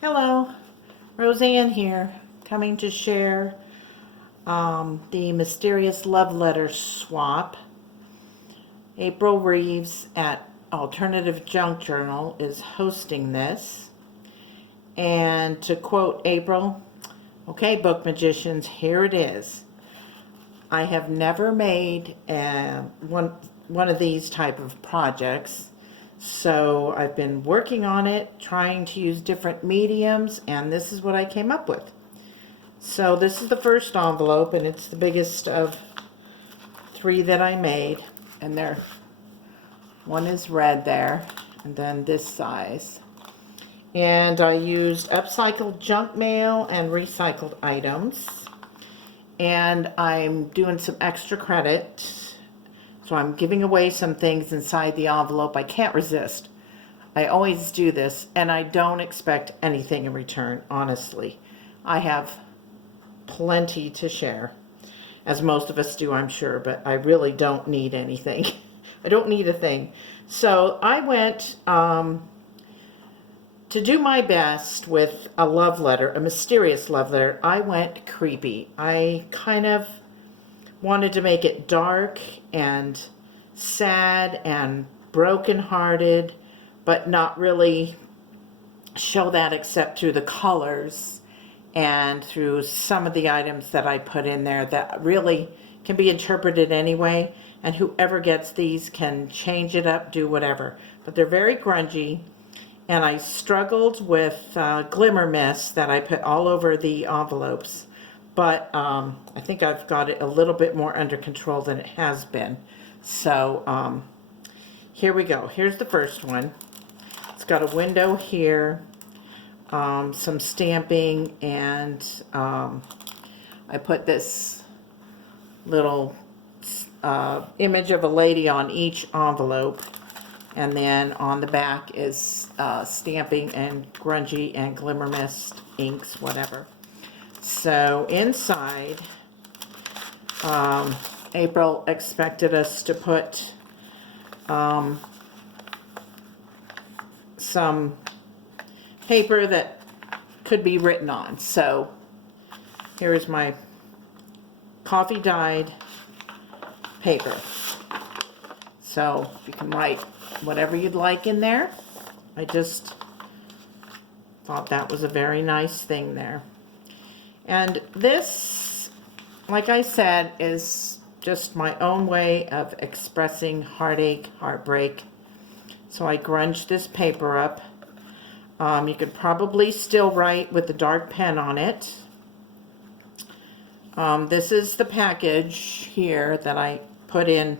Hello, Roseanne here, coming to share the mysterious love letter swap. April Reeves at Alternative Junk Journal is hosting this. And to quote April, okay, book magicians, here it is. I have never made one of these type of projects. So I've been working on it, trying to use different mediums, and this is what I came up with. So this is the first envelope, and it's the biggest of 3 that I made. And one is red there, and then this size. And I used upcycled junk mail and recycled items. And I'm doing some extra credit. So I'm giving away some things inside the envelope. I can't resist. I always do this, and I don't expect anything in return, honestly. I have plenty to share, as most of us do, I'm sure, but I really don't need anything. I don't need a thing. So I went to do my best with a love letter, a mysterious love letter. I went creepy. I kind of wanted to make it dark and sad and brokenhearted, but not really show that except through the colors and through some of the items that I put in there that really can be interpreted anyway, and whoever gets these can change it up, do whatever. But they're very grungy, and I struggled with glimmer mist that I put all over the envelopes. But I think I've got it a little bit more under control than it has been. So here we go. Here's the first one. It's got a window here, some stamping, and I put this little image of a lady on each envelope. And then on the back is stamping and grungy and glimmer mist inks, whatever. So inside, April expected us to put some paper that could be written on. So here is my coffee dyed paper. So you can write whatever you'd like in there. I just thought that was a very nice thing there. And this, like I said, is just my own way of expressing heartache, heartbreak. So I grunged this paper up. You could probably still write with the dark pen on it. This is the package here that I put in.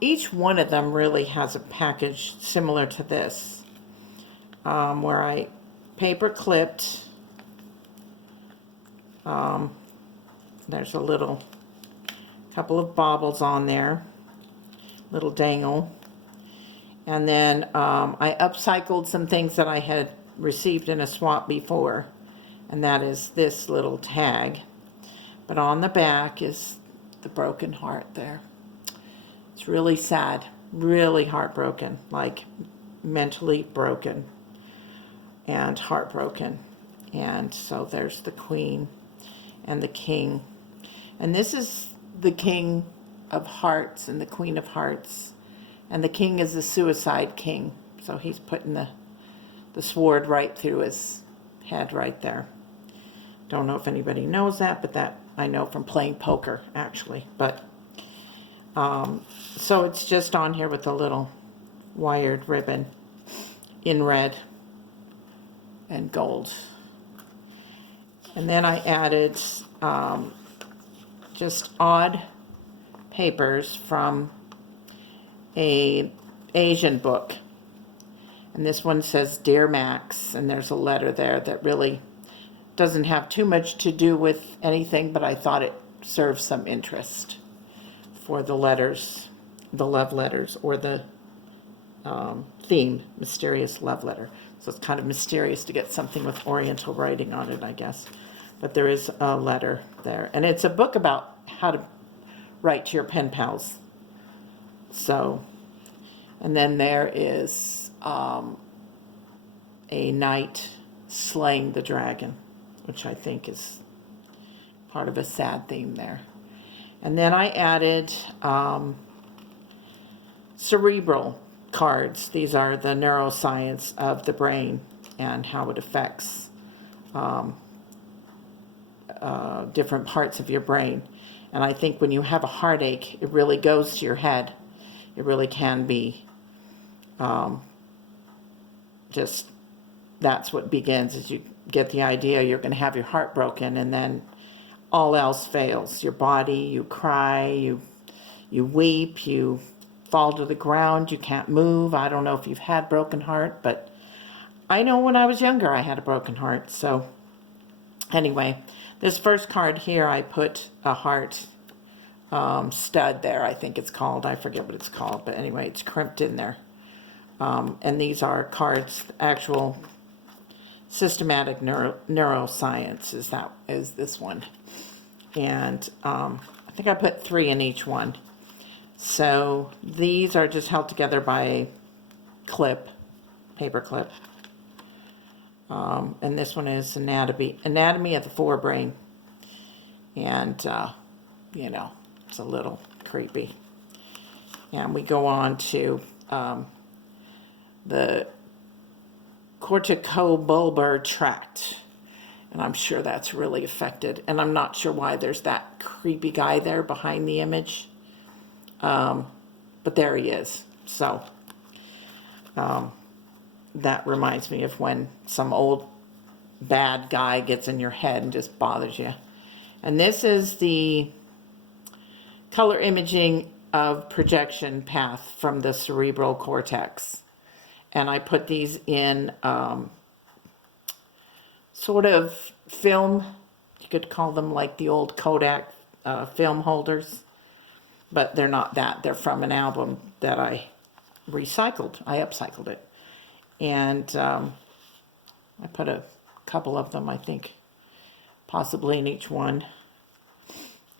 Each one of them really has a package similar to this, where I paper clipped. There's a little couple of baubles on there, little dangle. And then I upcycled some things that I had received in a swap before, and that is this little tag. But on the back is the broken heart there. It's really sad, really heartbroken, like mentally broken and heartbroken. And so there's the Queen and the King. And this is the King of Hearts and the Queen of Hearts. And the King is the suicide king. So he's putting the sword right through his head right there. Don't know if anybody knows that, but that I know from playing poker, actually. But so it's just on here with a little wired ribbon in red and gold. And then I added just odd papers from a Asian book. And this one says Dear Max, and there's a letter there that really doesn't have too much to do with anything, but I thought it serves some interest for the letters, the love letters, or the theme, mysterious love letter. So it's kind of mysterious to get something with Oriental writing on it, I guess. But there is a letter there. And it's a book about how to write to your pen pals. So, and then there is a night slaying the dragon, which I think is part of a sad theme there. And then I added cerebral cards. These are the neuroscience of the brain and how it affects different parts of your brain. And I think when you have a heartache, it really goes to your head. It really can be just, that's what begins, is you get the idea you're going to have your heart broken, and then all else fails. Your body, you cry, you weep, you fall to the ground, you can't move. I don't know if you've had broken heart, but I know when I was younger I had a broken heart. So anyway, this first card here, I put a heart stud there, I think it's called. I forget what it's called, but anyway, it's crimped in there. And these are cards, actual systematic neuroscience is this one. And I think I put 3 in each one. So these are just held together by a clip, paper clip. And this one is anatomy of the forebrain. And, you know, it's a little creepy. And we go on to the corticobulbar tract. And I'm sure that's really affected. And I'm not sure why there's that creepy guy there behind the image. But there he is. So that reminds me of when some old bad guy gets in your head and just bothers you. And this is the color imaging of projection path from the cerebral cortex. And I put these in sort of film. You could call them like the old Kodak film holders. But they're not that. They're from an album that I recycled. I upcycled it. And I put a couple of them, I think, possibly in each one.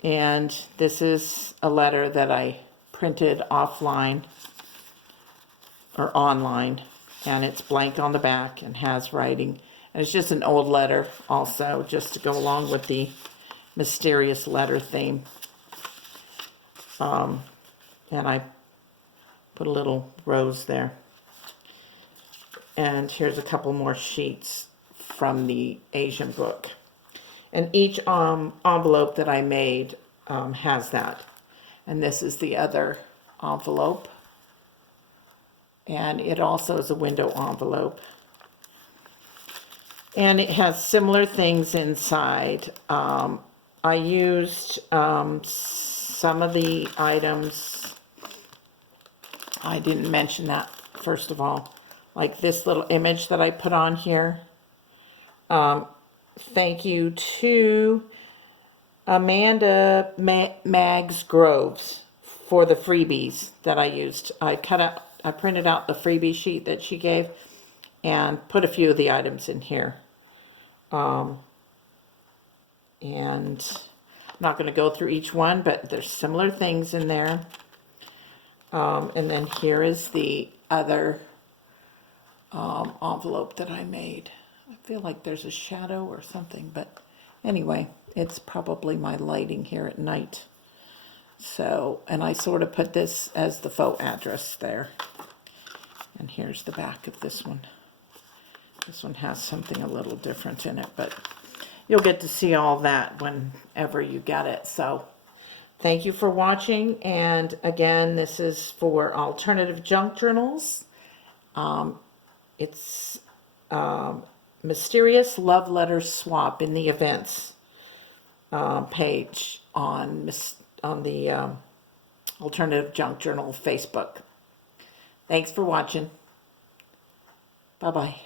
And this is a letter that I printed offline or online, and it's blank on the back and has writing. And it's just an old letter also, just to go along with the mysterious letter theme. And I put a little rose there. And here's a couple more sheets from the Asian book. And each envelope that I made has that. And this is the other envelope. And it also is a window envelope. And it has similar things inside. I used some of the items. I didn't mention that, first of all. Like this little image that I put on here. Thank you to Amanda Mags Groves for the freebies that I used. I printed out the freebie sheet that she gave and put a few of the items in here. And I'm not going to go through each one, but there's similar things in there. And then here is the other envelope that I made. I feel like there's a shadow or something, but anyway, it's probably my lighting here at night. So, and I sort of put this as the faux address there. And here's the back of this one. This one has something a little different in it, but you'll get to see all that whenever you get it. So thank you for watching. And again, this is for Alternative Junk Journals. It's Mysterious Love Letter Swap in the events page on the Alternative Junk Journal Facebook. Thanks for watching. Bye-bye.